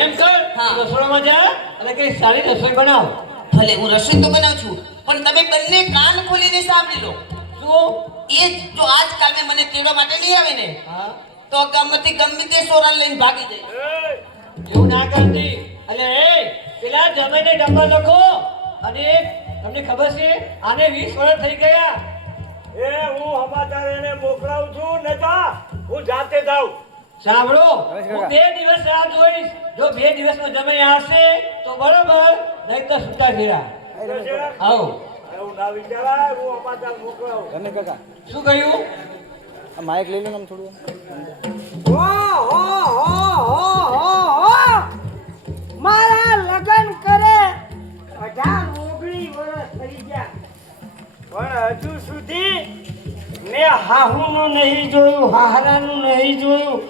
એમ કર રસોડામાં જા અને કઈ સારી રસોઈ બનાવ. ભલે હું રસોઈ તો બનાવું છું, પણ તમે બંને કાન ખોલીને સાંભળી લો. શું? એ જો આજકાલ મેં મને તેડવા માટે નહીં આવે ને, હા તો ગમતી ગમે તે સોરા લઈને ભાગી જાય. એવું ના કરતી. અલે એ પેલા જમાઈને ડબ્બા લખો. અને તમને ખબર છે આને 20 વર્ષ થઈ ગયા. એ હું સમાચાર એને મોકલાવું છું ને તા હું જાતે જાઉં. સાંભળો, હું 2 દિવસ રાહ જોઈશ. જો 2 દિવસમાં જમાઈ આવશે તો બરોબર, નહીં તો છૂટા ફેરા. આવો. એવું ના વિચારાય, હું સમાચાર મોકલાવું. ગમે કાકા શું કહ્યું? આ માઇક લઈ લો ને આમ થોડું. મારા લગન કરે 18-19 વર્ષ થઈ ગયા, પણ હજુ સુધી મેં હાહુનું નહીં જોયું, હાહરાનું નહીં જોયું,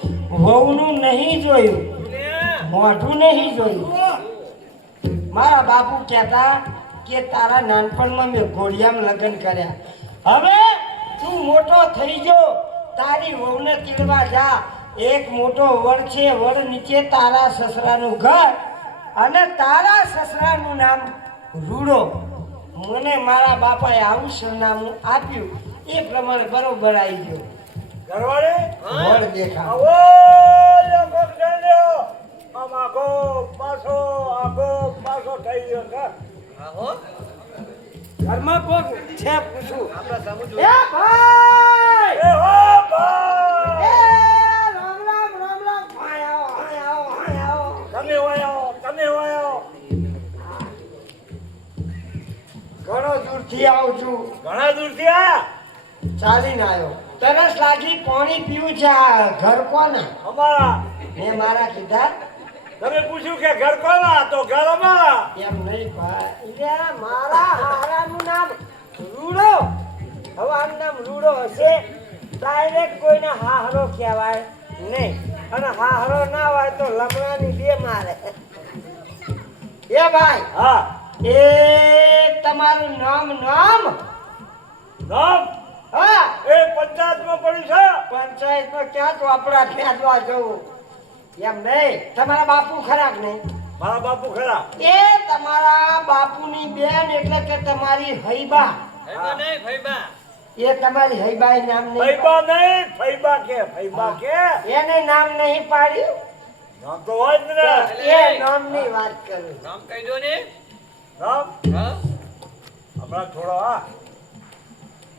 વહુનું નહીં જોયું, મોઢું નહીં જોયું. મારા બાપુ કહેતા કે તારા નાનપણમાં મેં ઘોડિયામાં લગ્ન કર્યા. હવે તું મોટો થઈ ગયો, તારી વહુને તેડવા જા. એક મોટો વડ છે, વડ નીચે તારા સસરાનું ઘર, અને તારા સસરાનું નામ રૂડો. મને મારા બાપાએ આવું સરનામું આપ્યું, એ પ્રમાણે બરોબર આવી ગયો. ઘરવાળે વડ દેખા. આવો લોકો જલ્યો. આમ આખો પાછો થઈ ગયો છે. ઘરમાં કોક છે પૂછું? એ ભાઈ! એ હો ભાઈ! એ રામ રામ રામ રામ. હાય આવો, હાય આવો, હાય આવો. તમે વાયો. ઘણો દૂરથી આવું છું, ઘણા દૂરથી આયા. ચાલીને આવ્યો. તરસ લાગી, પાણી પીવું છે. આ ઘર કોના? અમારા મેં મારા કીધા તમે પૂછ્યું કે ઘર કોના, તો ઘર અમારા. એમ નહીં ભાઈ. એટલે મારા હારાનું નામ રૂડો. હવે આનું નામ રૂડો હશે, ડાયરેક્ટ કોઈને હાહરો કહેવાય નહીં, અને હાહરો ના હોય તો લમણાની બે મારે. એ ભાઈ, હા એ તમારું નામ? નામ હા, એ પંચાયતમાં પડ્યું છે. પંચાયતમાં ક્યાં ચોપડા ફેંદવા જવું? એમ નહીં, તમારા બાપુ ખરાબ નહીં? મારા બાપુ ખરા. એ તમારા બાપુની બેન એટલે કે તમારી હૈબા. ફઈબા નહીં, ફઈબા. એ તમારી હૈબા નામ નહીં? ફઈબા નહીં, ફઈબા કે એને નામ નહીં પાડ્યું? નામ તો હોય જ ને. એ નામની વાત કરું. નામ કહી દો ને. નામ હા? હમણાં થોડો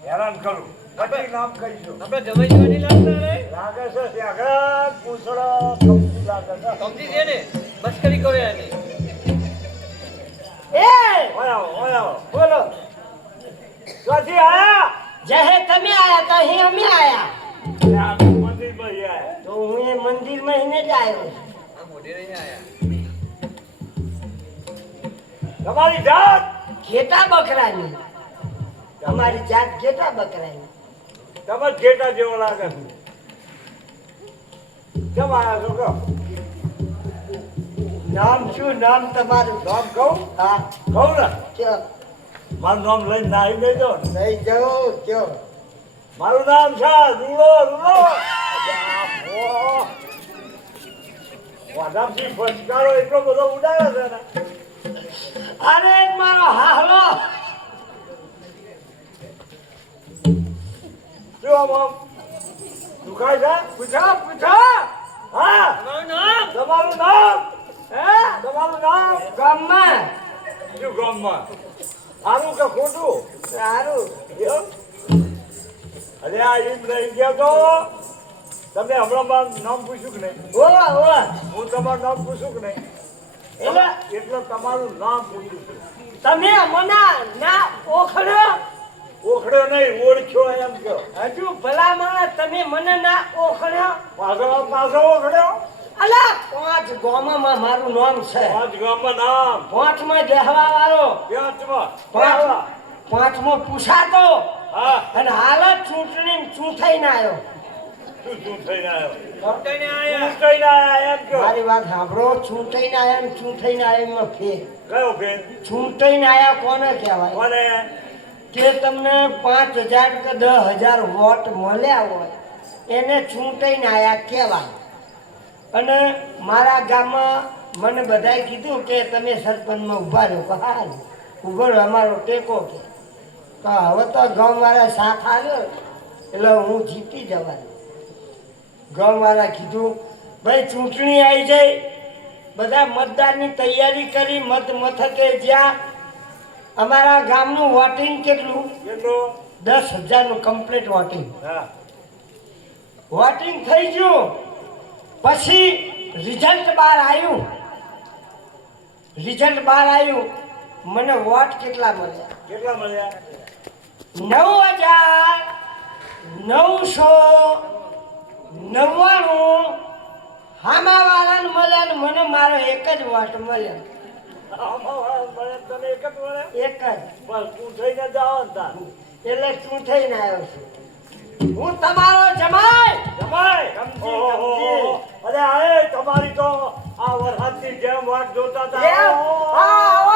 હેરાન કરું, પછી નામ કહીશું. આપણે જમાઈ જવાની લાગતા રે. લાગે છે ત્યાં પૂછડો કમતી લાગે છે. સમજી છે ને? મસ્કરી કરો યાની. એ ઓય આવો. બોલો. ક્યાંથી આયા? જહે તમે આયા તો અહીં અમે આયા. આ તો મંદિરમાં ઈ આયા. તો હું એ મંદિરમાં એને જ આવ્યો છું. આ મોઢે નહીં આયા. તમારી જાત ઘેટા બકરાની. અમારી જાત ઘેટા બકરાની. તમે ઘેટા જેવો લાગે છે. કેમ આયા છો કહો? નામ શું? નામ તમારું? નામ કહું? હા, કહું ને? કયો? મારું નામ લઈને નાહી દેજો ને. લઈ જાઉં, કયો? મારું નામ છે રૂડો. વાદામથી ફટકારો એટલો બધો ઉડાડે છે ને. અરે મારો હાહલો. શું આમ દુખાય છે? પૂછો. હા, તમારું નામ? તમારું નામ? હે? તમારું નામ? ગામમાં શું ગામમાં? સારું કે ખોટું? સારું. એમ? અરે આ એમ રહી ગયા તો તમે હમણાં મારું નામ પૂછ્યું કે નહીં? ઓવા હું તમારું નામ પૂછું કે નહીં? એટલે તમારું નામ પૂછ્યું છું. તમે મને ના ઓળખો? ઓળખ્યો નહીં, ઓળખ્યો એમ કહો. હજુ ભલા માણસ તમે મને ના ઓળખો? પાછો ઓળખ્યો? અલા 5 ગામમાં મારું નામ છે. 5 ગામમાં નામ. 5માં બેહવા વાળો, 5માં. 5મો પૂછાતો, હા, અને હાલ ચૂંટણી ચૂંટાઈને આવ્યો. શું થઈને આવ્યો? મોઢે આયા. શું થઈને આવ્યા એમ કહો. મારી વાત સાંભળો. ચૂંટાઈને આવ્યા ને ચૂંટાઈને આવ્યા એમાં ફેર. કયો ફેર? ચૂંટાઈને આવ્યા કોને કહેવાય? કોને? કે તમને 5000 કે 10000 વોટ મળ્યા હોય એને ચૂંટાઈને આયા કહેવાય. અને મારા ગામમાં મને બધાએ કીધું કે તમે સરપંચમાં ઊભા રહો કે હા ઊભો રહો અમારો ટેકો કે તો હવે તો ગામવાળા સાથ આવ્યો એટલે હું જીતી જવાનો. ગામવાળા કીધું ભાઈ ચૂંટણી આવી જાય બધા મતદાનની તૈયારી કરી મત મથકે જ્યાં અમારા ગામનું વોટિંગ કેટલું કેટલું 10,000નું કમ્પ્લીટ વોટિંગ. હા વોટિંગ થઈ ગયું પછી રિઝલ્ટ બહાર આવ્યું. મને વોટ કેટલા મળ્યા કેટલા મળ્યા 9,999 હામાવાળાને મળ્યા ને મને મારો એક જ વોટ મળ્યો. આમાં મળે તને એક જ મળે એક જ. બસ તું થઈને જાવ ને તાર એટલે તું થઈને આવ્યો છું. હું તમારો જમાઈ. જમાઈ સમજી, ઓહો, સમજી. અરે આએ તમારી તો આ વરસાદની જેમ વાટ જોતા હતા આવો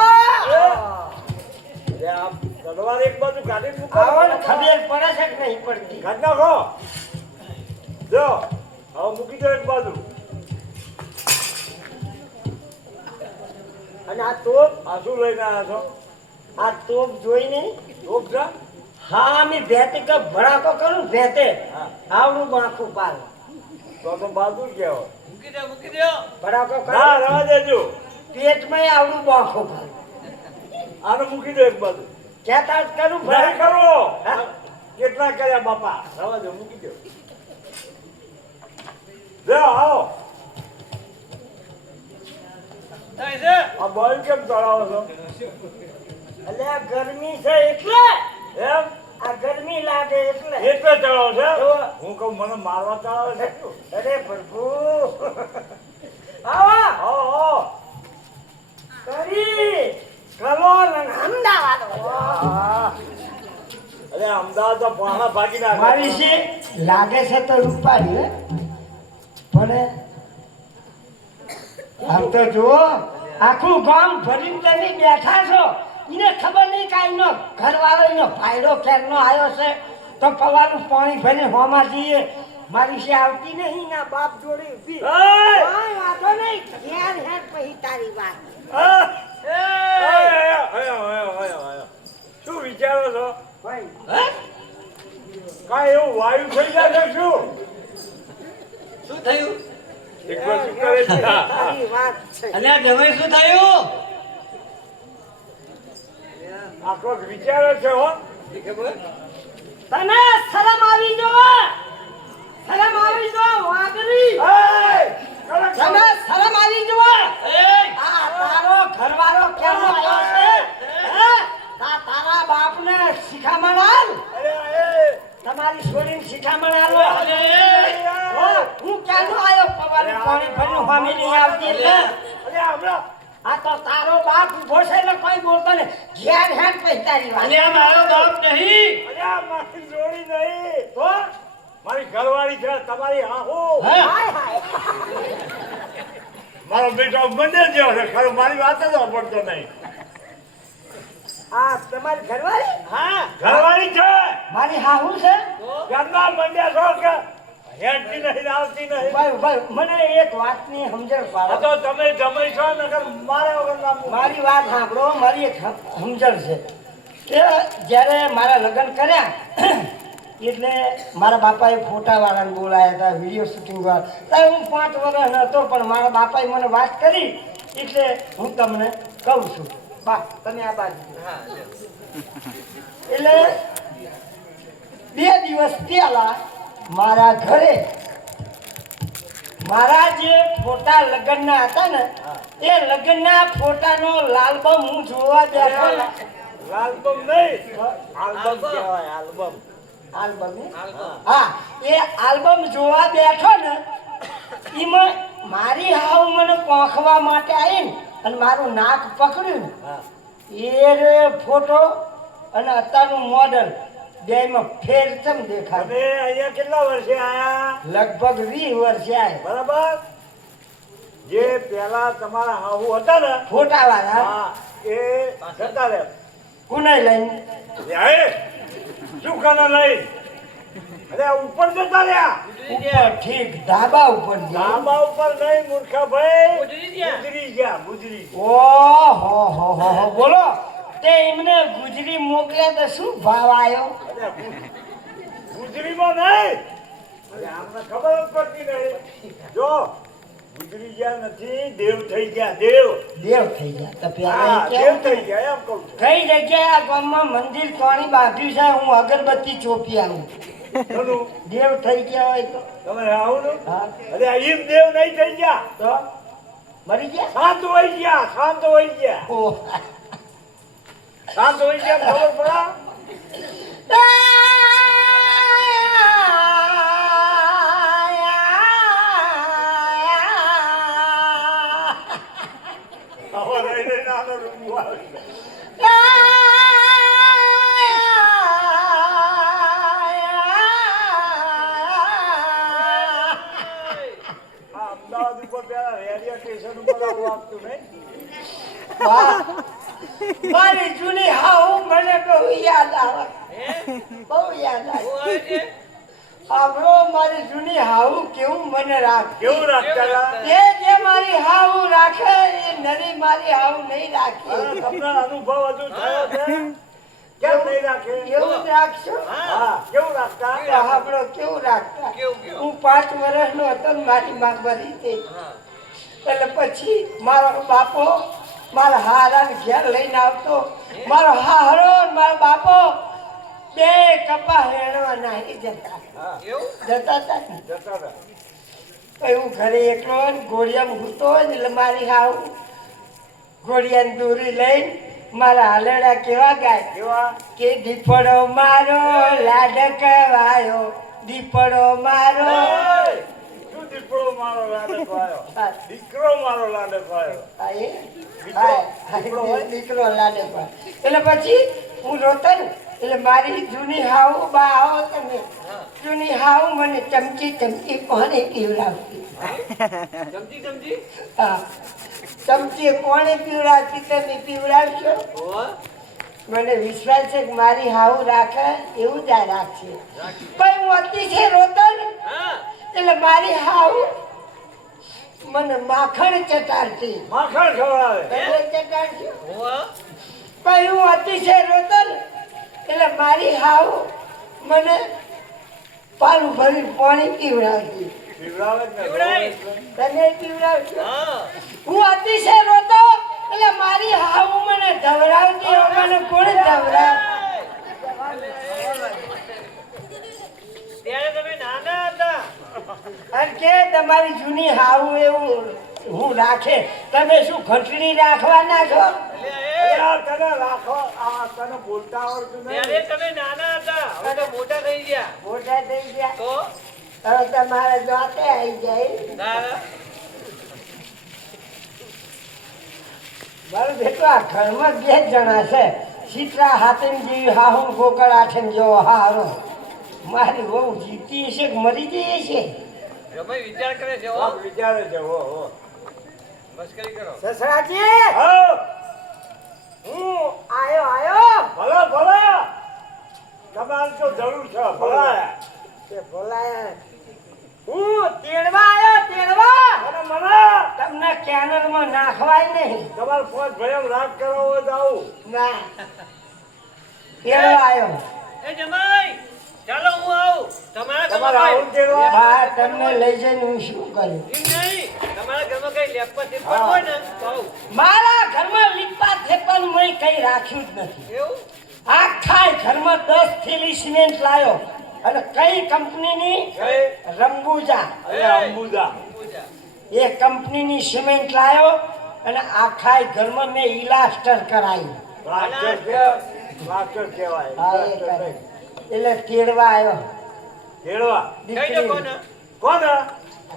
અરે આમ તલવાર એક બાજુ કાઢી મૂકો ને ખબર પડે છે કે નહીં પડતી? કાઢ નાખો જો હવે મૂકી દો એક બાજુ અને આ તોપ આ શું લઈને આવ્યા છો આ તોપ જોઈ નહીં? રોક છે હા અમે ભેતે કે ભડાકો કરું ભેતે હા. આવડું આખું પાલ તો બાજુ કહેવાય મૂકી દો ભડાકો ના કરું રહેવા દેજો પેટમાં આવડું બાખો પાલ આને મૂકી દો એક બાજુ કહેતા જ કરું નહીં ભડાકો. કરો હા. કેટલા કર્યા બાપા રહેવા દો મૂકી દો જો આવો આ બોલ કેમ ચડાવો છો એટલે આ ગરમી છે એટલે એમ આ ગરમી લાગે એટલે એટલે ચડાવો છે તો. હું કહું મને મારવા ચડાવે છે શું? અરે પ્રભુ આવો આવો કરી કલોલ અને અમદાવાદ આવો. અરે અમદાવાદ તો પાણા ભાગી નાખે મારી છે લાગે છે તો રૂપાળી હે પણ આમ તો જુઓ આખું ગામ ભરીને તમે બેઠા છો એને ખબર નહીં કાંઈ નો ઘરવાળો એનો ફાયદો ક્યારનો આવ્યો છે તો પવાનું પાણી ભરીને હોમાં જઈએ મારી છે આવતી નહીં ના બાપ જોડે ઊભી એય! કાંઈ વાંધો નહીં ઘેર હેડ પછી તારી વાત હા? આયો. શું વિચારો છો ભાઈ કાંઈ એવું વાયુ થઈ જાય છે શું શું થયું એક વાર શું કરે છે તારી વાત છે અલ્યા જમાઈ શું થયું આખો વિચારો છે હો ખબર તને શરમ આવી જો વાગરી તને શરમ આવી જો આ તારો ઘરવાળો કેમ આવ્યો છે હે? તારા બાપને શિખામણ આલ તમારી છોરીને શિખામણ આલો હો, હું ક્યાંનો આવ્યો પવાનું પાણી ભરીને હોમી નહીં આવતી એટલે આ તો તારો બાપ ઊભો છે એટલે કોઈ બોલતો ને ઘેર હેડ પછી તારી વાત અલ્યા મારો બાપ નહીં મારી જોડી નહીં તો મારી ઘરવાળી છે તમારી હાહુ હા હાય હાય મારો બેટો બંને જેવો છે ખરો મારી વાત જ પડતો નહીં આ તમારી ઘરવાળી હા ઘરવાળી છે મારી હાહુ છે ઘરના બંને છો કે હેડતી નહીં આવતી નહીં ભાઈ મને એક વાતની સમજણ આ પાડો તો તમે જમાઈ છો નકર મારે વગર ના મૂકો. મારી વાત સાંભળો મારી એક સમજણ છે કે જ્યારે મારા લગ્ન કર્યા એટલે મારા બાપાએ ફોટાવાળાને બોલાયા હતા વિડીયો શૂટિંગ વાળા ત્યારે હું 5 વર્ષ હતો પણ મારા બાપાએ મને વાત કરી એટલે હું તમને કહું છું બા તમે આ બાજુ એટલે 2 દિવસ પહેલા મારા ઘરે મારા જે ફોટા લગ્નના હતા ને એ લગ્નના ફોટાનો લાલબમ હું જોવા બેઠો ને. આલ્બમ નહીં આલ્બમ કહેવાય આલ્બમ આલ્બમ ને? હા એ આલ્બમ જોવા બેઠો ને એમાં મારી હાવ મને પોંખવા માટે આવી ને અને મારું નાક પકડ્યું ને હા એ રે ફોટો અને અત્યારનું મોડલ બેમાં ફેર કેમ દેખાય તમે અહીંયા કેટલા વર્ષે આયા લગભગ 20 વર્ષ આય બરાબર જે પેલા તમારા હાહુ હતા ને ફોટા વાળા હા એ જતા રહે કોને લઈને એ શું કાના લઈ અરે ઉપર જતા રહ્યા. ઉપર ઠીક ધાબા ઉપર ગયા. ધાબા ઉપર નહીં મૂર્ખા ભાઈ. ગુજરી ગયા. ગુજરી ગયા, ગુજરી. ઓહો બોલો તે એમને ગુજરી મોકલ્યા તો શું ભાવ આવ્યો? અરે ગુજરીમાં નહીં. અરે આમને ખબર જ પડતી નહીં. જો ગુજરી ગયા નથી, દેવ થઈ ગયા, દેવ. દેવ થઈ ગયા તો પેલા હા, એ દેવ કેવું થઈ ગયા એમ કહું છું. કઈ જગ્યાએ આ ગામમાં મંદિર કોણી બાંધ્યું છે? હું અગરબત્તી ચોપી આવું. શોનું? દેવ થઈ ગયા હોય તો તમે આવું ને? હા અરે એમ દેવ નહીં થઈ ગયા, તો મરી ગયા. શાંત હોય ગયા, શાંત હોય ગયા, ઓહ શાંત હોય ગયા. ખબર પડે? હવે રહી રહીને આનો રૂંગો આવે છે. આ અમદાવાદ ઉપર પેલા રેડિયો સ્ટેશન ઉપર આવું આપતું નહીં. વાહ. મારી જૂની હાઉ મને બહુ યાદ આવે. બહુ યાદ આવે. આપણો મારી જૂની હાઉ કેવું મને રાખ. કેવું રાખતા હતા? એ જે મારી હાઉ રાખે એ નરી મારી હાઉ નહીં અરે રાખે. તમને અનુભવ હજુ થયો છે? કેમ નહીં રાખે? એવું જ રાખશો. હા, કેવું રાખતા? આપણો કેવું રાખતા. હું 5 વર્ષનો હતો ને મારી માં મરી ગઈ. એટલે પછી મારો બાપો મારા હારાને ઘેર લઈને આવતો. મારો હારો ને મારો બાપો બે કપા હેણવા નાહી જતા. હા, જતા હતા ને. જતા હતા. પછી હું ઘરે એકલો ને ઘોડિયામાં ઘૂતો હોય ને એટલે મારી હાવ ઘોડિયાની દોરી લઈને મારા હાલડા કેવા ગાય કેવા? કે દીપડો મારો લાડકવાયો, દીપડો મારો. એય! શું દીકરો મારો લાડક વાયો? દીકરો મારો લાડક વાયો. હા, એ? હા, દીકરો લાડકવાયો. એટલે પછી હું રોતો ને એટલે મારી જૂની હાવ બા આવો તમે જૂની હાવ મને ચમચી ચમચી પાણી પીવડાવતી. સમજી સમજી હા, ચમચી પાણી પીવડાવતી. તમે પીવડાવશો? મને વિશ્વાસ છે કે મારી હાવ રાખે એવું જ આ રાખશે. પણ હું અતિશય રોતો ને એટલે મારી હાવ મને માખણ ચટાડતી. માખણ ખવડાવે. તમે ચટાડશો? પણ હું અતિશય રોતો ને એટલે મારી હાવ મને પાલું ભરી પાણી પીવડાવતી. પીવડાવે જ ને. પીવડાવે. તમે પીવડાવશો? હું અતિશય રોતો એટલે મારી હાવ મને ધવરાવતી. હવે મને કોણ ધવરાવ? ત્યારે તમે નાના હતા. અને કે તમારી જૂની હાવ એવું હું રાખે. તમે શું ઘંટડી રાખવાના છો? અરે યાર, તને રાખો. આ તને બોલતા આવડતું ત્યારે નહીં. તમે નાના હતા. હવે તો મોટા થઈ ગયા. મોટા થઈ ગયા તો હવે તમારા જાતે આવી જાય. ના. મારું બેટું આ ઘરમાં 2 જણા છે. સીતરા હાથેમ જેવી હાહુ ગોકળ આઠેમ જેવો હારો. મારી બહુ જીતી હશે કે મરી ગઈ હશે? રમાઈ વિચાર કરે છે. આમ વિચારે છે. હો હો. મસ્કરી કરો. સસરાજી હા, હું આયો. ભલે ભલે. તમારે તો જરૂર છે. ભલે. તે બોલાયા. હું તેડવા આવ્યો. તેડવા મને મને તમને કેનરમાં નાખવાય નહીં. તમારે 5 ભયમ રાગ કરવો હોય તો આવું. ના તેડવા આવ્યો. એ જમાઈ ચાલો હું આવું. તમારા તમારે આવું ઘરમાં તેડવા? બા તમને લઈ જઈને હું શું કરું? કઈ નહીં. તમારા ઘરમાં કઈ લેપા તેપા હોય ને તો આવું. મારા ઘરમાં લીપા થેપાનું મેં કઈ રાખ્યું જ નથી. એવું આખા ઘરમાં 10 થેલી સિમેન્ટ લાયો. અને કઈ કંપનીની? કઈ? રંબુજા. અરે અંબુજા. એ કંપનીની સિમેન્ટ લાયો અને આખા ઘરમાં મેં ઇલાસ્ટર કરાયું. પ્લાસ્ટર કે- પ્લાસ્ટર કહેવાય. હા, એ પ્લાસ્ટર કરે. નહીં. એટલે તેડવા આવ્યો. તેડવા? કઈ દો દીકરી કોને? કોણ?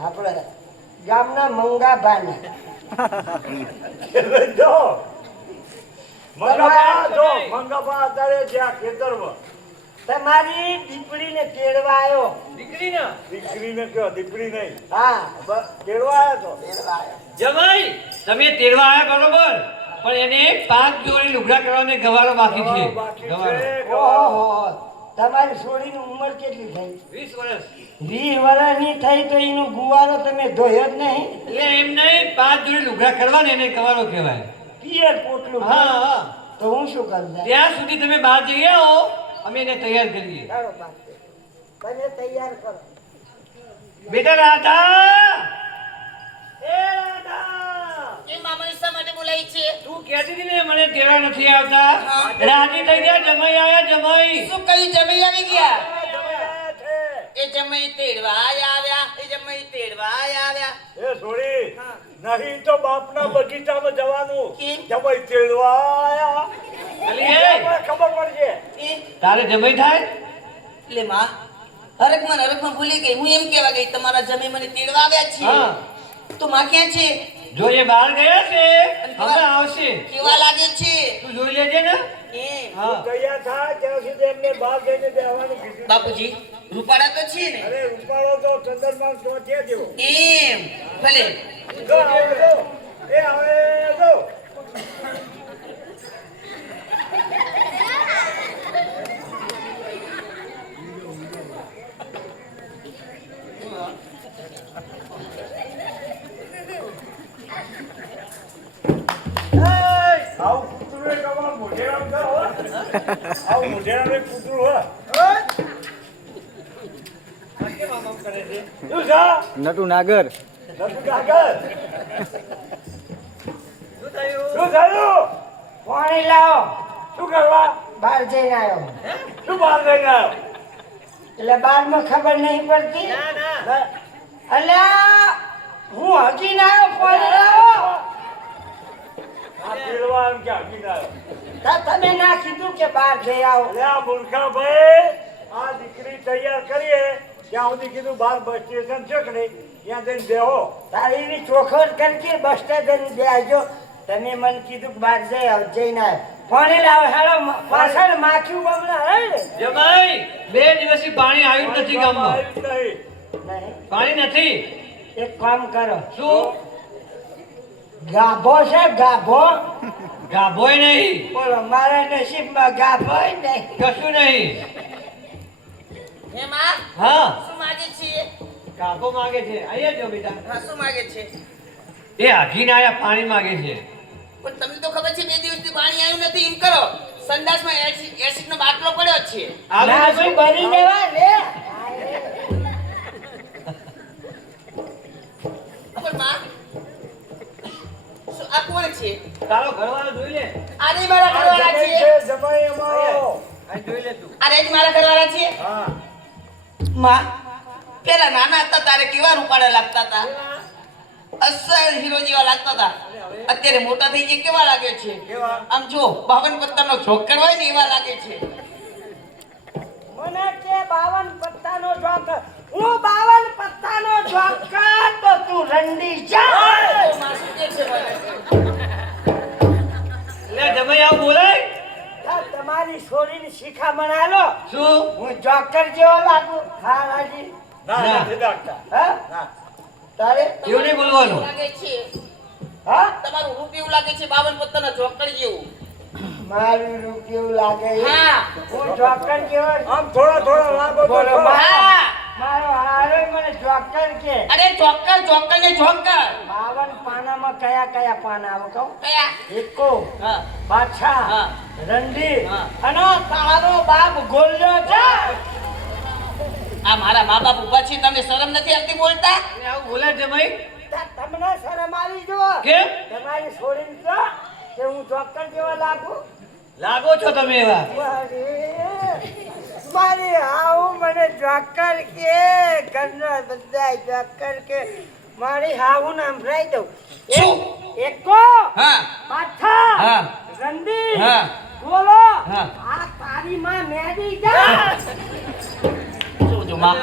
આપણે ગામના મંગાભાને. એટલે જો મંગાપા જો મંગાપા અત્યારે જ્યાં ખેતરમાં તમારી દીકરીને તેડવા આવ્યો. દીકરી ના દીકરીને કયો, દીકરી નહીં. હા, તેડવા આવ્યા તો તેડવા આવ્યો. જમાઈ તમે તેડવા આવ્યા બરોબર, પણ એને 5 જોડી લુગડા કરવાને ગવારો બાકી છે. બાકી ગવારો. છે. ઓહો, તમારી છોડીની ઉંમર કેટલી થઈ 20 વર્ષ 20 વર્ષની થઈ તો એનું ગુવારો તમે ધોયો જ નહીં એટલે એમ નહીં 5 જોડી લુગડા કરવા ને એને કવારો કહેવાય પિયર પોટલું હા હા તો હું શું કરું ત્યાં સુધી તમે બહાર જઈ આવો અમે એને તૈયાર કરીએ ચાલો બાપ તમે તૈયાર કરો બેટા રાધા એ રાધા એ મામાને શા માટે બોલાવી છે? તું કહેતી હતી ને મને તેડા નથી આવતા હા. રાજી થઈ ગયા જમાઈ આયા જમાઈ શું કઈ જમી આવી ગયા? જમાયા છે. એ જમાઈ તેડવા આવ્યા, એ જમાઈ તેડવા આવ્યા. એ છોડી નહીં તો બાપના બગીચામાં જવાનું કેમ? જમાઈ તેડવા આયા. અલી એ મને ખબર પડશે એ તારે જમાઈ થાય લે માં હરકમાં ભૂલી ગઈ. હું એમ કહેવા ગઈ તમારા જમી મને તેડવા આવ્યા છે. હા તો માં ક્યાં છે? જો એ બહાર ગયા છે હમણાં આવશે કેવા લાગે છે? તું જોઈ લેજે ને એમ. હા તૈયાર થાય ત્યાં સુધી એમને બહાર જઈને બેસવાનું કીધું. બાપુજી રૂપાળા તો છે ને? અરે રૂપાળો તો ચંદ્રમાન ચોટ્યા જેવો. એમ ભલે. જો આવે જો. એ આવે જો. આવું કૂતરું એક અમારું મોઢેરામ છે, હો. આવું મોઢેરામ એક કૂતરું, હો. કેમ આમ કરે છે શું છે? નટુ નાગર નટુ કાગળ. શું થયું શું થયું? પાણી લાવો શું કરવા? બહાર જઈને આવ્યો શું બહાર જઈને આવ્યો? એટલે બારમાં ખબર નહીં પડતી ના ના અલ્યા હું હજી ના આવ્યો પાણી લાવો આ પીળવા એમ કે હકીને આવ્યો. તા તમે ના કીધું કે બહાર જઈ આવો અરે આ મૂર્ખા ભાઈ, આ દીકરી તૈયાર કરીએ ત્યાં સુધી કીધું બહાર બસ સ્ટેશન છે કે નહીં ત્યાં જઈને બેહો. તારી એવી ચોખવટ કરતી બસ સ્ટેશન બેસજો તમે મને કીધું કે બહાર જઈ આવો જઈને આવ્યો પાણી લાવો હેલો પાછળ માખ્યું બમણા હે ને જમાઈ 2 દિવસથી પાણી આવ્યું જ નથી ગામમાં આવ્યું જ નહીં. નહીં પાણી નથી એક કામ કરો શું ગાભો છે ગાભો ગાભોય નહીં બોલો મારા નસીબમાં ગાભો નહીં કશું નહીં હે માં હા શું માગે છે? ગાભો માંગે છે અહીંયા જો બેટા હા શું માગે છે? એ હાકીને આયા પાણી માંગે છે પણ તમને તો ખબર છે 2 દિવસથી પાણી આવ્યું નથી. એમ કરો સંડાસમાં એસિડનો બાટલો પડ્યો જ છે. આવું ના જમાઈ? શું બની દેવા લે પણ માં શું આ કોણ છે? તારો ઘરવાળો જોઈ લે આ નહીં મારા આ ઘરવાળા જમાઈ છે? છે, જમાઈ અમારો. આ જોઈ લે તું આ નહીં મારા ઘરવાળા છે? હા. માં પેલા નાના હતા તારે કેવા રૂપાળા લાગતા હતા, અસલ હીરો જેવા લાગતા હતા. અત્યારે મોટા થઈ ગયા કેવા લાગે છે? કેવા? આમ જો 52 પત્તાનો જોકર હોય ને એવા લાગે છે. મને કે 52 પત્તાનો જોકર હું 52 પત્તાનો જોકર તો તું રંડી જા માં શું કહે છે મને? લે જમાઈ આવું બોલાય તમારી છોરીની શિખામણ આલો શું હું જોકર જેવો લાગુ હા રાજી ના, ના. નથી લાગતા. હા ના. તારે એવું નહીં બોલવાનું લાગે છે હા તમારું રૂપ એવું લાગે છે 52 પત્તાના જોકર જેવું. મારું રૂપ કેવું લાગે છે? હા. હું જોકર જેવો આમ થોડા લાંબો તો બોલો, છો. બા. હા મારો હારો મને જોકર કે અરે જોકર ને જોકર 52 પાનામાં કયા કયા પાના આવે કહું કયા? એકો હા પાછા હા. રંડી હા. અને તારો બાપ ગોલ્યો છે આ મારા મા બાપ ઉભા છે, તમને શરમ નથી આવતી બોલતા? એટલે આવું બોલાય જમાઈ તમને શરમ આવી જુઓ કેમ તમારી છોડીને કહો કે હું જોકર જેવો લાગુ લાગો છો તમે એવા મારી હાઉ મને જોકર કે ઘરના બધા જોકર કે મારી હાઉ નામ રાઈ દઉં શું? એકો હા પાછા હા. રંડી હા. બોલો હા. આ તારી માં મેડી જા જોજો માં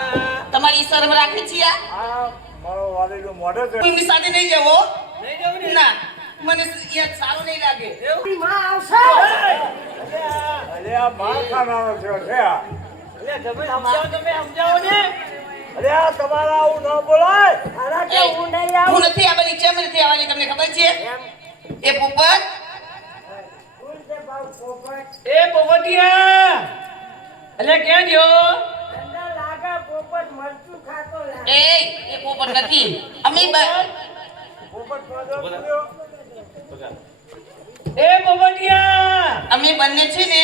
તમારી શરમ રાખે છે આ? આ મારો વાલીનો મોઢો છે. એમની સાથે નહીં જવો. નહીં જવું ને ના મને અહીંયા સારું નહીં લાગે. તારી માં આવશે અરે આ માર ખાનારો છે, છે આ. એટલે જમાઈ સમજાવો તમે સમજાવો ને અરે આ તમારા આવું ન બોલાય. અરે કે એ, હું નહીં હું આવું નથી આવવાની, કેમ નથી આવવાની તમને ખબર છે? એમ એ પોપટ ભૂલ છે બાઉ પોપટ એ પોપટિયા એટલે ક્યાં ગયો અંદર લાગે પોપટ મરચું ખાતો લાગે. એ પોપટ નથી. અમે પોપટ પાછો બોલ્યો. એ પોપટિયા અમે બંને છે ને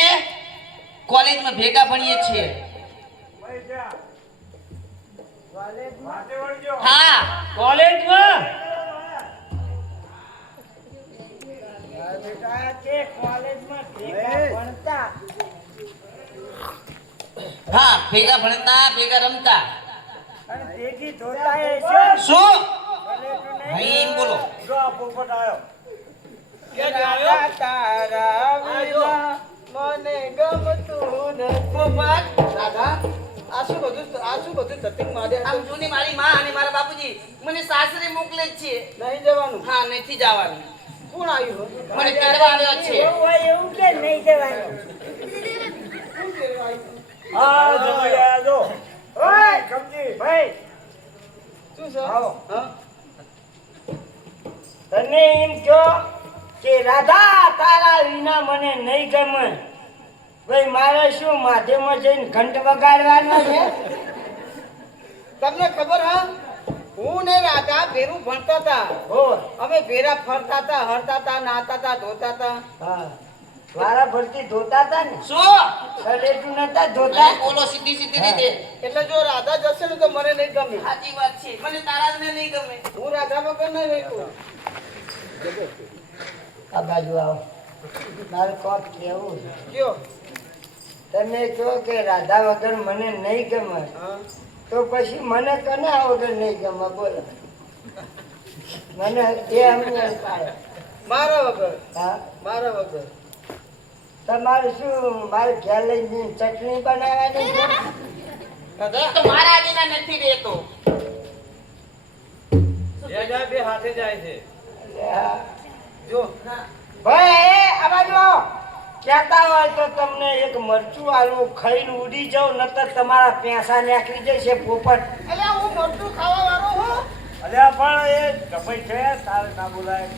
કોલેજમાં ભેગા ભણીએ છીએ. ભાઈ જા. કોલેજમાં માથે વળજો. હા કોલેજમાં બેટા તે કોલેજમાં ભેગા ભણતા. હા ભેગા ભણતા ભેગા રમતા. અને ભેગી ધોતા એ છે. શું કોલેજનું નહીં. ભાઈ એમ બોલો. જો આ પોપટ આવ્યો. રાધા તારા વિના મને ગમતું નથી. રાધા આ શું બધું સત્તિંગ મારે આમ જૂની મારી માં અને મારા બાપુજી મને સાસરે મોકલે જ છે. નહીં જવાનું. હા નથી જવાનું. કોણ આવ્યું મને તેડવા આવ્યો છે. એવું હોય એવું કે નહીં જવાનું. આ જમાઈ આયા જો. ઓય કમજી. ભાઈ શું છે આવો. હા તને એમ કહો કે રાધા તારા વિના મને નહીં ગમે. ભાઈ મારે શું માધ્યમમાં જઈને ઘંટ વગાડવાનો છે? તમને ખબર હા હું ને રાધા ભેરું ભણતા હતા. હો અમે ભેરા ફરતા હતા, હરતા હતા, નાતા હતા, ધોતા હતા. હા વારા ફરતી ધોતા હતા ને શું સલેટું નતા અને ધોતા. બોલો સીધી સીધી રીતે. એટલે જો રાધા જશે ને તો મને નહીં ગમે. સાચી વાત છે. મને તારા ને નહીં ગમે. હું રાધા વગર નહીં રહેતો. આ બાજુ આવો. મારું કોક કેવું છે. કયો તમે કહો કે રાધા વગર મને નહીં ગમે હા તો પછી મને કના વગર નહીં ગમે બોલો. મને એ અમને પાડે. મારા વગર હા મારા વગર તમારે શું મારે ઘેર લઈને ચટણી બનાવવાની છે? એ તો મારા વિના નથી રહેતો. બે હાથે જાય છે. એટલે આ જો ભાઈ આ બાજુ આવો. કહેતા હોય તો તમને એક મરચું આલું ખાઈને ઉડી જાવ નતર તમારા પૈસા નીકળી જશે પોપટ. એટલે હું મરચું ખાવા વાળો હું. અલ્યા પણ એ જમાઈ છે તારે ના બોલાય.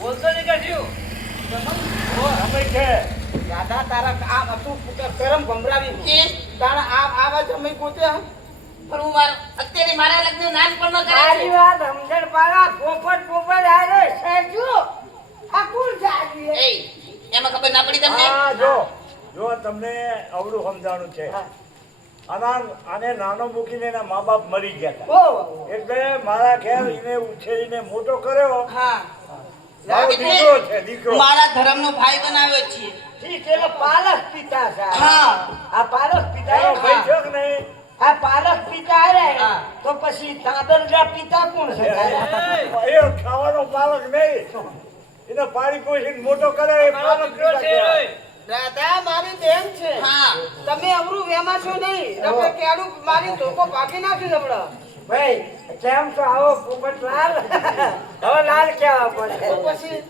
બોલતો નહીં કે શું જમાઈ છે. રાધા તારા આ હતું ગરમ ભમરાવી કે તારા આવા જમી ગોત્યા. પણ હું અત્યારે મારા લગ્ન નાનપણમાં મારી કર્યા વાત સમજણ પાડા પોપટ આરે સેજુ આ કોણ જાગી છે. એ એમાં ખબર ના પડી તમને? આ જો તમને અવળું સમજાણું છે. આને નાનો મૂકીને એના મા બાપ મરી ગયા હતા. ઓ એટલે મારા ઘેર એને ઉછેરીને મોટો કર્યો. હા મારો એટલે દીકરો છે દીકરો. મારા ધર્મનો ભાઈ બનાવ્યો છે. ઠીક એનો પાલક પિતા છે. હા. આ પાલક પિતા એનો ભાઈ છે. છે કે નહીં? આ પાલક પિતા આરે હા. તો પછી તાંદરજા પિતા કોણ છે તારા? એ ખાવાનો પાલક નહીં. એને પાણી પોષીને મોટો કરે એ પાલક પિતા કહેવાય. રાધા મારી બેન છે. હા તમે અવરું વેમાં છો નહીં. રબર કેડું મારી ધોકો ભાગી નાખ્યું રબડા. ભાઈ કેમ છો આવો પોપટ લાલ હવે લાલ કેવા પડે તો પછી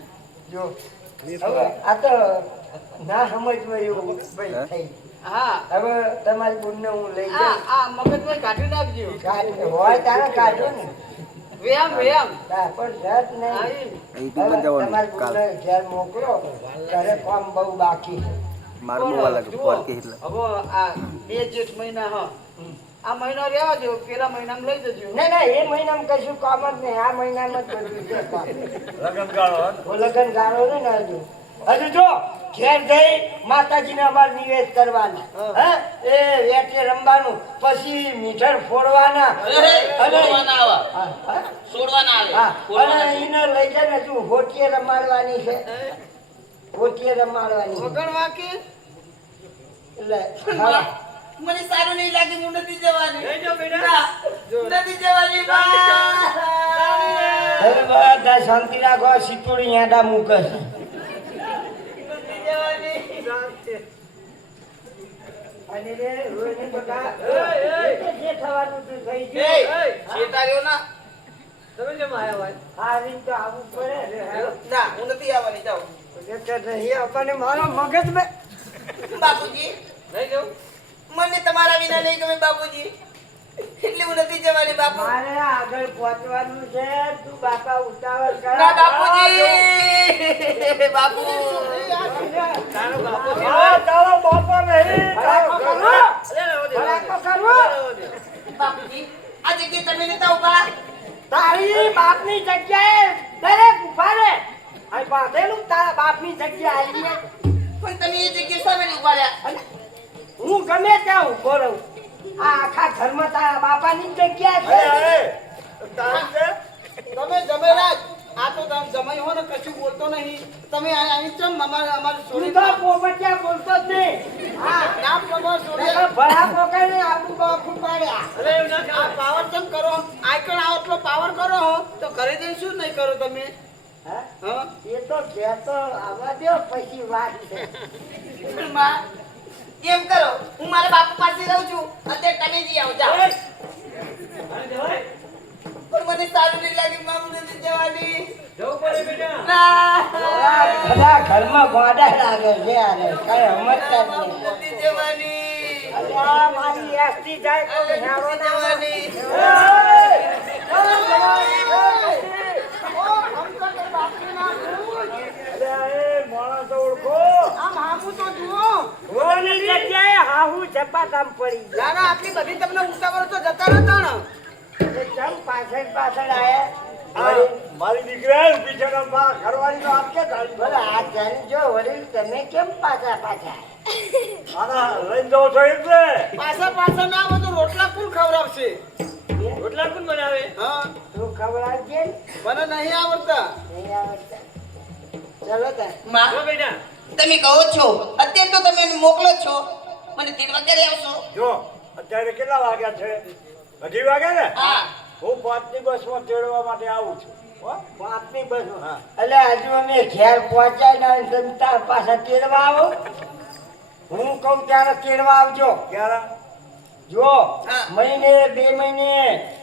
જો હવે આ તો ના સમજમાં એવું ભાઈ થઈ. હા હવે તમારી બુનને હું લઈ આ જાઉં. આ મગજમાં કાઢી નાખજો. હોય તારે કાઢો ને વ્યામ વ્યામ હા, પણ જાત નહીં. આઈ. હવે તમારી બુનને ઘેર મોકલો ઘરે કામ બહુ બાકી છે. બોલો, જુઓ. હવે આ 2 જેઠ મહિના હા આ મહિનો રહેવા દો પેલા મહિનામાં લઈ જજો. ના ના એ મહિનામાં કશું કામ જ નહીં. આ મહિનામાં જ બધું છે કામ. લગન ગાળો હે? ઓ લગન ગાળો ને ને હજુ જો ઘેર જઈ માતાજીને અમારે નિવેદ કરવાના. હે એ વેટે રમવાનું પછી મીઠર ફોડવાના છોડવાના આવે. હા, હા. છોડવાના આવે. હા, છોડવાના અને એને લઈ જાય હજુ હોટીએ રમાડવાની છે. હોટીએ રમાડવાની છે. વગણ વાંકી એટલે પણ હા. મને સારું નહીં લાગે. હું નથી જવાની. લઈ જાઓ બેટા. ના, નથી જવાની બા. હવે બધા શાંતિ રાખો. સિત્તોડી યાડા મૂકે છે. નથી જવાની. અને રે રોઈને બધા જે થવાનું હતું થઈ એ, ગયું. છેટાડ્યો ના. તમે કેમ આવ્યા હોય આ રીત તો આવવું પડે ને. ના, હું નથી આવવાની. જાઓ. એટલે નહીં આપણને મારો મગજમાં બાપુજી નહીં જાઉં મને તમારા વિના નહીં ગમે બાપુજી. એટલે હું નથી જવાની બાપુ. મારે આગળ પહોંચવાનું છે. તું બાપા ઉતાવળ કર. ના બાપુજી. બાપુ હા, તારો બાપો નહીં. તારો ઘરનો. અરે ભડાકો કરવો બાપુજી આ જગ્યાએ તમે નતા ઉભા તારી બાપની જગ્યાએ દરેક ઉભા રહે આ બાંધેલું તારા બાપની જગ્યાએ આવીને પણ તમે એ જગ્યાએ સામે નહીં ઉભા રહ્યા અને હું ગમે ત્યાં ઉભો રહું આ આખા ઘરમાં તારા બાપાની જ જગ્યા છે તમે જમેલા આ તો તમે જમાઈ હો ને કશું બોલતો નહીં તમે અહીં ચમ અમારે તું છોડી તો પોપટિયા બોલતો જ નહીં હા નામ તમારે છોડી ભડાકો કરીને આપણું બાપું પાડ્યા અરે એવું ના થાય. આ પાવર ચમ કરો આઈકણ આવો એટલો પાવર કરો હો તો ઘરે જઈને શું નહીં કરો તમે હા? હા એ તો ઘેર તો આવવા દો પછી વાત છે પણ માં એમ કરો હું મારા બાપુ પાસે રહું છું અત્યારે તમે જી આવો જાઓ પણ મને સારું નહીં લાગે મામું નથી જવાની જવું પડે બેટા ના બધા ઘરમાં ગોડા લાગે છે અરે કઈ સમજતા જ મામું નહીં નથી જવાની અલ્યા, મારી એસટી જાય તો હેરો ના આવે. જવાની માણસ ઓળખો આમ હામું તો જુઓ ઓની જગ્યાએ હાહુ ઝપાટામ પડી ગયા. ના ના આટલી બધી તમને ઉતાવળ તો જતા નતા ને એ ચમ પાછળ પાછળ આયા. આ મારી દીકરા પીછેનો માં ઘરવાળીનો હાથ કે ગાડી બોલો, આ જાણી જો વડીલ તમે કેમ પાછા પાછા આના લઈને જાઓ છો એટલે પાછા પાછા ના આવે તો રોટલા કોણ ખવડાવશે રોટલા કોણ બનાવે હા તું ખવડાવજે ને. મને નહીં આવડતા નહીં આવડતા. ચલો તાર. માં જો બેટા તમે કહો છો અત્યારે તો તમે એને મોકલો જ છો મને 3 વાગે આવશો જો અત્યારે કેટલા વાગ્યા છે 2 વાગ્યા ને હા હું 5ની બસમાં તેડવા માટે આવું છું હો? પાંચની બસમાં. હા. એટલે હજુ અમે ઘેર પહોંચાય ના તમે તાર પાછા તેડવા આવો. હું કહું ત્યારે તેડવા આવજો. ક્યારે જો હા. મહિને 2 મહિને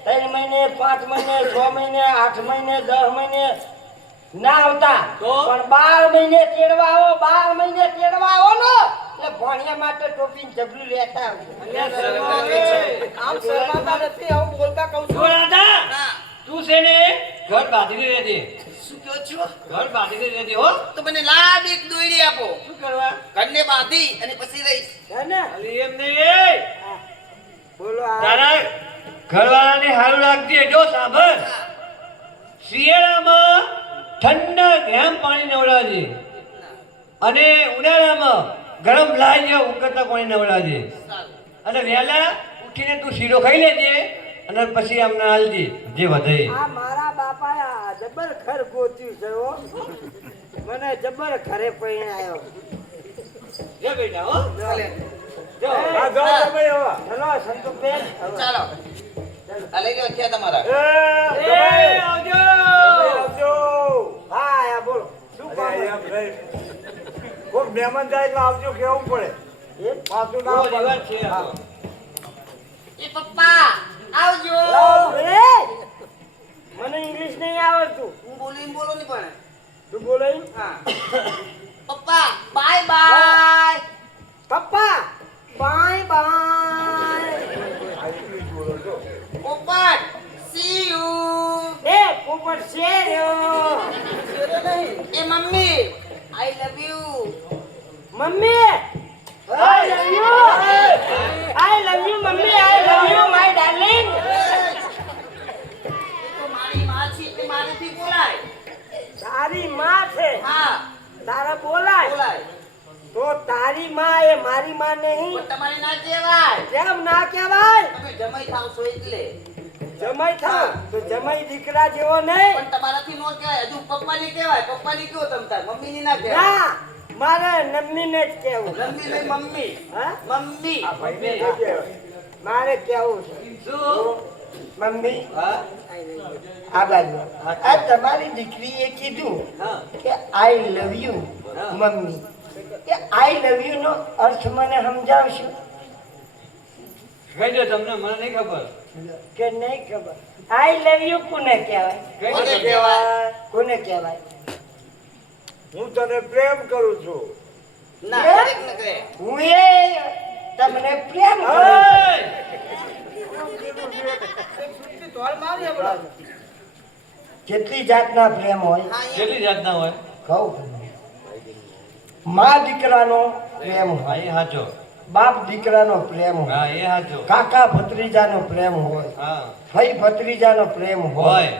3 મહિને 5 મહિને 6 મહિને 8 મહિને 10 મહિને ના આવતા તો? પણ 12 મહિને તેડવા આવો. 12 મહિને તેડવા આવો ને એટલે ભણ્યા માટે ટોપી જબલું લેતા આવજો. આમ શરમાતા નથી આવું બોલતા કહું જો છું રાધા હા તું છે ને ઘર બાંધીને રહેજે શું કહો છો ઘર બાંધીને રહેજે હો તો મને લાડ એક દોયડી આપો શું કરવા ઘરને બાંધી અને પછી રહીશ હે ને? અલી એમ નહીં હા. બોલો આ તારા ઘરવાળાને હારું રાખજે જો સાંભળ શિયાળામાં ઠંડા ગરમ પાણી નવડાવજે અને ઉનાળામાં ગરમ લાઈ જેવા ઉકળતા પાણી નવડાવજે અને વહેલા ઉઠીને તું શીરો ખાઈ લેજે અને પછી આમને હાલજે જે વધે આ મારા બાપાએ આ જબર ઘર ગોત્યું છે હો. મને જબર ઘરે પરણાયો. લે બેટા હો ચાલે જો આ જાઓ તમે હવે ચલો સંતુબેન હવે. ચાલો આ લઈ જાઓ છે તમારા એ એ જમાઈ, આવજો આવજો હા આ બોલો શું કામ અરે હતું? એમ નહીં. કોઈ મહેમાન જાય એટલે આવજો કેવું પડે એ પાછું ના બહુ રિવાજ છે આ તો. એ પપ્પા આવજો લાવ, એ! મને ઇંગ્લિશ નહીં આવડતું. હું બોલીને બોલો ને પણ તું બોલો એમ? હા પપ્પા બાય બાય પપ્પા બાય બાય. આ ઇંગ્લિશ બોલો છો પોપટ સી યુ એ પોપટ શેર્યો. એ મમ્મી આઈ લવ યુ મમ્મી I love you. I love you મમ્મી. I love you my darling. તો મારી માં છે તે મારાથી બોલાય તારી માં છે હા તારા બોલાય બોલાય તો તારી માં એ મારી માં નહીં. પણ તમારે ના કહેવાય કેમ ના કહેવાય? તમે જમાઈ થાવ છો એટલે જમાઈ થાવ તો જમાઈ દીકરા જેવો નહીં. પણ તમારાથી નો કહેવાય હજુ પપ્પાની કહેવાય પપ્પાની કયો તમ તાર મમ્મીની ના કહેવાય ના મારે નમનીને જ કહેવું. મમ્મી નહીં મમ્મી હા? મમ્મી આ ભાઈને શું કહેવાય? મારે કહેવું છે શું મમ્મી હા આ બાજુ આ તમારી દીકરીએ કીધું હા કે આઈ લવ યુ મમ્મી. કે આઈ લવ યુ નો અર્થ મને સમજાવશો કહી દો તમને મને નહીં ખબર કે નહીં ખબર? આઈ લવ યુ કોને કહેવાય? કહી કોને દો કહેવાય કોને કહેવાય? હું તને પ્રેમ કરું છું ના હે? દરેક ને કહે હું એ તમને પ્રેમ કરું છું. ધોળ મારી હમણાં કેટલી જાતના પ્રેમ હોય હા એ કેટલી જાતના હોય કહું. માં દીકરાનો પ્રેમ હોય. હા એ સાચો બાપ દીકરાનો પ્રેમ હોય, હા એ સાચું. કાકા ભત્રીજાનો પ્રેમ હોય, હા ભાઈ ભત્રીજાનો પ્રેમ હોય, હોય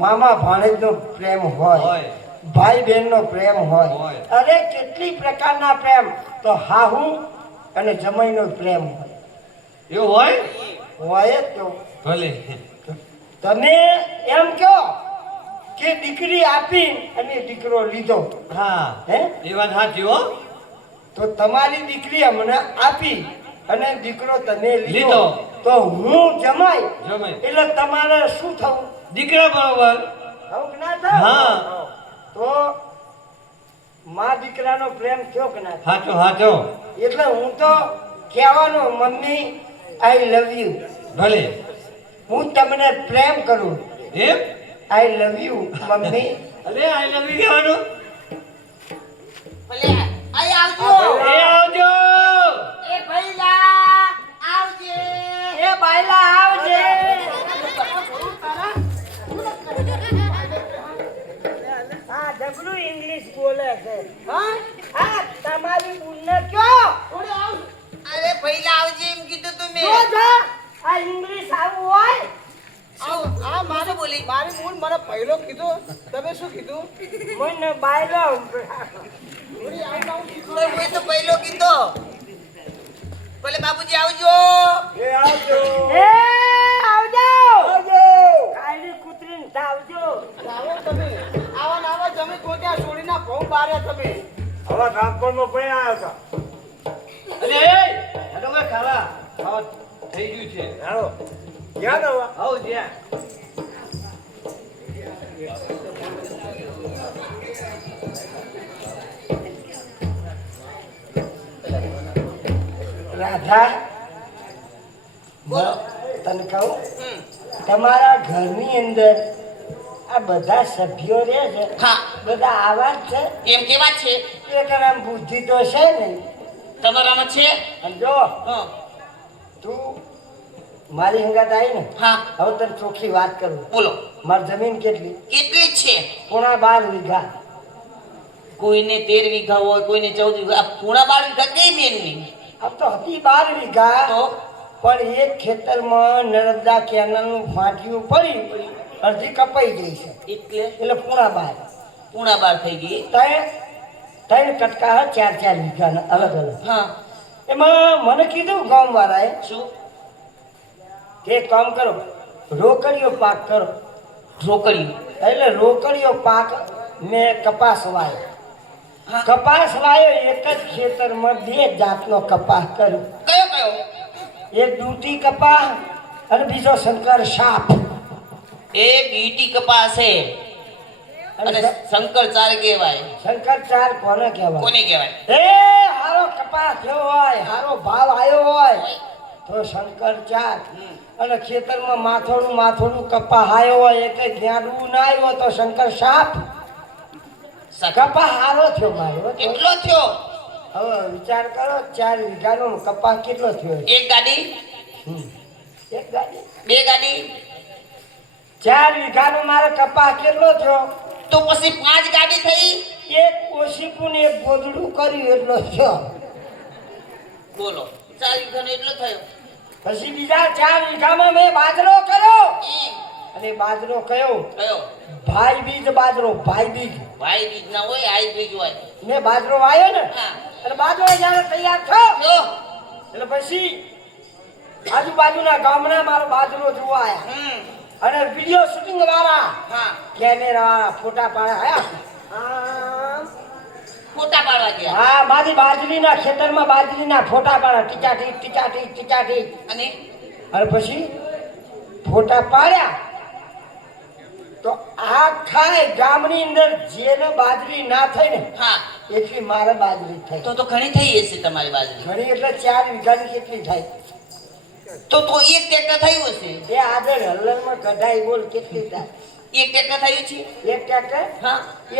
મામા ભાણેજનો પ્રેમ હોય, હોય. ભાઈ બહેનનો પ્રેમ હોય. હોય. અરે કેટલી પ્રકારના પ્રેમ. તો હાહુ અને જમાઈનો પ્રેમ હોય. એવું હોય હોય જ તો. ભલે. તમે એમ કહો કે દીકરી આપી અને દીકરો લીધો, હા હે? એ વાત સાચી હો. તો તમારી દીકરી અમને આપી અને દીકરો તમે લીધો, લીધો. તો હું જમાઈ જમાઈ. એટલે તમારે શું થવું? દીકરા બરોબર. થવું કે ના થવું? હા. તો મા દીકરાનો પ્રેમ થયો કે ના થયો? સાચો સાચો. એટલે હું તો કહેવાનો મમ્મી આઈ લવ યુ, ભલે. હું તમને પ્રેમ કરું. એમ આઈ લવ યુ મમ્મી. અરે આઈ લવ યુ કહેવાનું. ભલે આઈ આવજો. એ આવજો. એ ભઈલા આવજે. એ બાયલા આવજે. હા જબરું ઇંગ્લિશ બોલે છે. હા હા તમારી બુનને કયો અરે ભઈલા આવજે એમ કીધું તું જો મેં. જો આ ઇંગ્લિશ આવું હોય. શું આ મારે બોલી? મારી મૂળ મને પહેલો કીધું, તમે શું કીધું? મને બાયલો કોઈ તો પહેલો કીધો. ભલે બાબુજી આવજો. એ આવજો એ આવજો આવજો. કાયલી કૂતરીને ચાવજો. આવો તમે, આવા ને આવા જમે ગોત્યા છોડીના ભોં બાર્યા તમે. હવે ટ્રાન્સફરમાં પૈ આવ્યા હતા. અરે એ હેડો ભાઈ ખાવા. ખાવા થઈ ગયું છે. હાલો ક્યાં દવા? આવો જ્યાં. રાધા બોલો. તને કહું, તમારા ઘરની અંદર આ બધા સભ્યો રહે છે, હા બધા આવા જ છે. એમ કેવા છે? એક આમ બુદ્ધિ તો છે ને. તમારામાં છે? અને જો હા તું મારી હંગાત આવી ને, હા હવે તને ચોખ્ખી વાત કરું. બોલો. મારી જમીન કેટલી? કેટલી છે? પોણા 12 વીઘા. કોઈને 13 વીઘા હોય, કોઈને 14 વીઘા. આ પૂણા 12 વીઘા કઈ બેનની? આમ તો હતી 12 વીઘા, તો પણ એક ખેતરમાં નર્મદા કેનાલનું ફાટ્યું પડી અડધી કપાઈ ગઈ છે, એટલે એટલે પોણા 12. પૂણા 12 થઈ ગઈ. ત્રણ કટકા 4 વીઘાના અલગ અલગ. હા એમાં મને કીધું ગામવાળાએ શું? કે એક કામ કરો, રોકડીયો પાક કરો. ઢોકળિયું. એટલે રોકડીયો પાક મેં કપાસ વાયો. હા. કપાસ વાયો એક જ ખેતરમાં 2 જાતનો કપાસ કર્યો. કયો કયો? એક દૂટી કપાસ અને બીજો શંકર સાપ. એ બીટી કપાસ છે અને શંકર ચાર કહેવાય. શંકર ચાર કોને કહેવાય? કોને કહેવાય? એ હારો કપાસ થયો હોય, હારો ભાવ આવ્યો હોય તો શંકર ચાર. અને ખેતરમાં માથોડું કપા આવ્યો હોય, એક જ્ઞાડવું ના આવ્યો તો શંકર સાપ. કપા હારો થયો મારો. કેટલો થયો? હવે વિચાર કરો, 4 વીઘાનો કપા કેટલો થયો? એક ગાડી? એક ગાડી. 2 ગાડી? 4 વીઘાનો મારો કપા કેટલો થયો? તો પછી 5 ગાડી થઈ. એક ઓશીપું ને એક ગોદડું કર્યું એટલો થયો. બોલો 4 વીઘાનો એટલો થયો. પછી બીજા 4 વીઘામાં મેં બાજરો કર્યો. ઈ અને બાજરો કયો? કયો? ભાઈ બીજ બાજરો, ભાઈ બીજ. ભાઈ બીજ ના હોય, આઈ બીજ હોય. મેં બાજરો વાયો ને, હા અને બાજરો જ્યારે તૈયાર થયો જો. એટલે પછી આજુબાજુના ગામના મારો બાજરો જોવા આવ્યા. અને વિડીયો શૂટિંગ વાળા, હા કેમેરા વાળા ફોટા પાડ્યા. ફોટા પાડવા ગયા. હા, મારી બાજરીના ખેતરમાં બાજરીના ફોટા પાડ્યા. ટીચા ટીચ. અને અને પછી ફોટા પાડ્યા તો આખા ગામની અંદર જેને બાજરી ના થઈ ને હા એટલી મારે બાજરી થઈ. તો ઘણી થઈ હશે તમારી બાજુ. ઘણી એટલે 4 વીઘાની કેટલી થાય? તો એક ટ્રેક્ટર થયું હશે. એ આગળ હલ્લરમાં કઢાઈ બોલ કેટલી થાય? એક ટ્રેક્ટર થયું છે. એક ટ્રેક્ટર? હા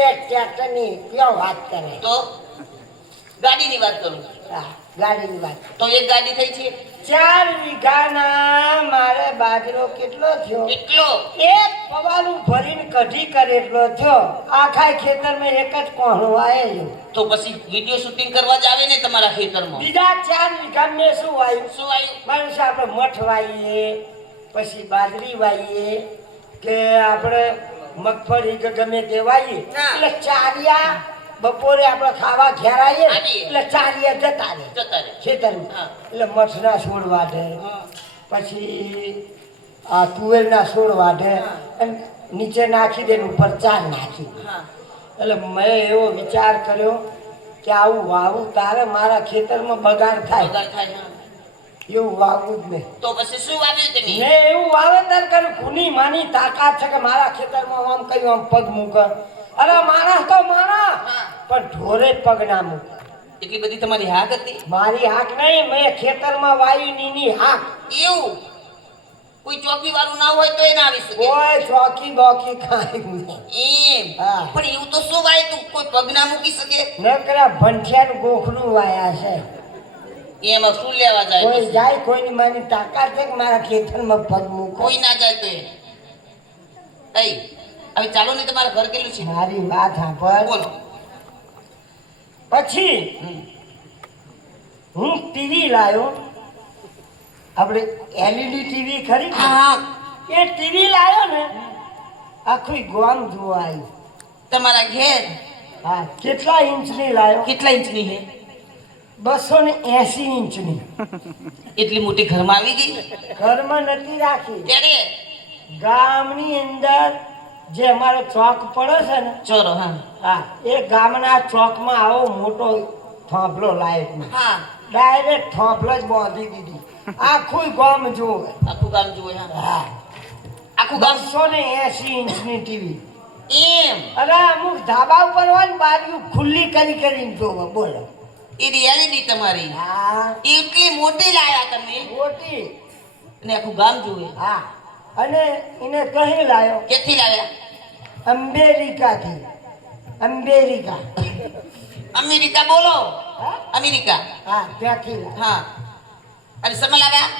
એક ટ્રેક્ટરની ક્યાં વાત કરે? તો ગાડીની વાત કરું. હા. ગાડીની વાત. તો એક ગાડી થઈ છે 4 વીઘાના મારે બાજરો કેટલો થયો? કેટલો એક પવાલું ભરીને કઢી કરે એટલો થયો. આખા ખેતરમાં એક જ કોહણો આવેલો. તો પછી વિડિયો શૂટિંગ કરવા જ આવે ને તમારા ખેતરમાં બીજા 4 વીઘા મેં શું વાયું? શું આવ્યું માનું છે આપણે મઠ વાવીએ, પછી બાજરી વાવીએ કે આપણે મગફળી કે ગમે તે વાવીએ. હા. એટલે ચારિયા બપોરે આપણે ખાવા ઘેર આવીએ ને, આવીએ. એટલે ચારિયા જતા રહે જતા રહે ખેતરમાં. હા. એટલે મઠના છોડ વાઢે, પછી આ તુવેરના છોડ વાઢે, અને નીચે નાખી દે ને ઉપર ચાર નાખી દે. હા એટલે મેં એવો વિચાર કર્યો કે આવું વાવું તારે મારા ખેતરમાં બગાડ થાય બગાડ થાય હા. એવું વાવવું જ નહીં. તો પછી શું વાવ્યું તમે મેં એવું વાવેતર કર્યું, ખૂની માની તાકાત છે કે મારા ખેતરમાં આમ કર્યું, આમ પગ મૂકે. અરે માણસ તો માણસ, હા. પણ ઢોરે પગ ના મૂકે. એટલી બધી તમારી હાક હતી મારી હાક નહીં, મેં ખેતરમાં વાયુ નીની હાક. એવું કોઈ ચોકી વાળું ના હોય તો એ ના આવી શકે કોઈ ચોકી બોકી ખાઈ નહીં. એમ હા. પણ એવું તો શું વાય તું કોઈ પગ ના મૂકી શકે નકરા ભંઠિયાનું ગોખલું વાયા છે. એમાં શું લેવા જાય કોઈ પછી? જાય, કોઈની માની તાકાત છે કે મારા ખેતરમાં પગ મૂકો. કોઈ ના જાય તો એ હવે ચાલો ને તમારા ઘર કેટલું છે મારી વાત સાંભળ. બોલો પછી હું ટીવી લાવ્યો, આપણે એલઈડી ટીવી ખરી ને? હા એ ટીવી લાવ્યો ને, આખું ગામ જોવા આવ્યું. તમારા ઘેર હા, કેટલા ઇંચની લાવ્યો? કેટલા ઇંચની છે 280 ઇંચની. એટલી મોટી ઘરમાં આવી ગઈ ઘરમાં નથી રાખી, ત્યારે ગામની અંદર જે અમારો ચોક પડે છે ને, ચોરો હા હા, એ ગામના ચોકમાં આવો મોટો થોંભલો લાયક હા ડાયરેક્ટ થોંભલો જ બાંધી દીધી. આખું ગામ જોવે. આખું ગામ જુએ હા હા, આખું ગામ 280 ઇંચની ટીવી. એમ અરે અમુક ધાબા ઉપર હોય ને, બાજુ ખુલ્લી કરીને જોવે. બોલો. એ રિયાલિટી તમારી હા, એટલી મોટી લાયા તમે મોટી. અને આખું ગામ જુએ હા, અને એને કહી લાયો ક્યાંથી લાવ્યા અમેરિકાથી. અમેરિકા. અમેરિકા બોલો હા? અમેરિકા હા, ત્યાંથી લાયો. હા અને સમય લાવ્યા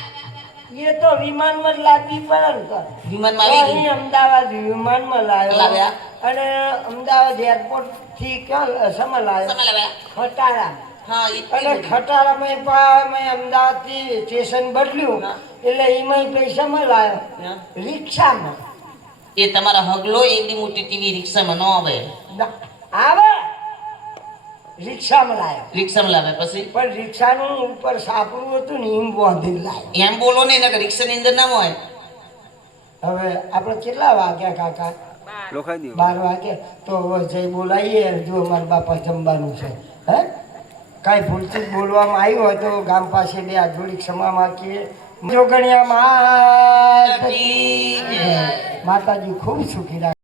એ તો વિમાનમાં જ લાવવી પડે ને. વિમાનમાં આવી અહીં ગઈ અમદાવાદ વિમાનમાં લાવ્યો. લાવ્યા. અને અમદાવાદ એરપોર્ટ થી ક્યાં સમા લાવ્યો? સમય લાવ્યા ખટારા. હા અને એટલી બધી. ખટારામાં મેં અમદાવાદ થી સ્ટેશન બદલ્યું, હા. એટલે એમાં પૈસામાં લાવ્યો હા. રિક્ષામાં. એ તમારા હગલો એવી મોટી ટીવી રિક્ષામાં ન આવે ના, આવે રિક્ષામાં લાવ્યો. રિક્ષામાં લાવે પછી પણ રિક્ષાનું ઉપર સાપડું હતું ને, એમ બાંધીને લાવ્યો. એમ બોલો ને નકર રિક્ષાની અંદર ના હોય હવે આપણે કેટલા વાગ્યા કાકા? 12 વાગે. તો હવે જઈ બોલાવીએ, જો મારા બાપા જમવાનું છે. હે, કાંઈ ભૂલથી બોલવામાં આવ્યું હોય તો ગામ પાસે બે આ જોડી ક્ષમા માંગીએ. જોગણિયા માતાજી ખૂબ સુખી રાખે.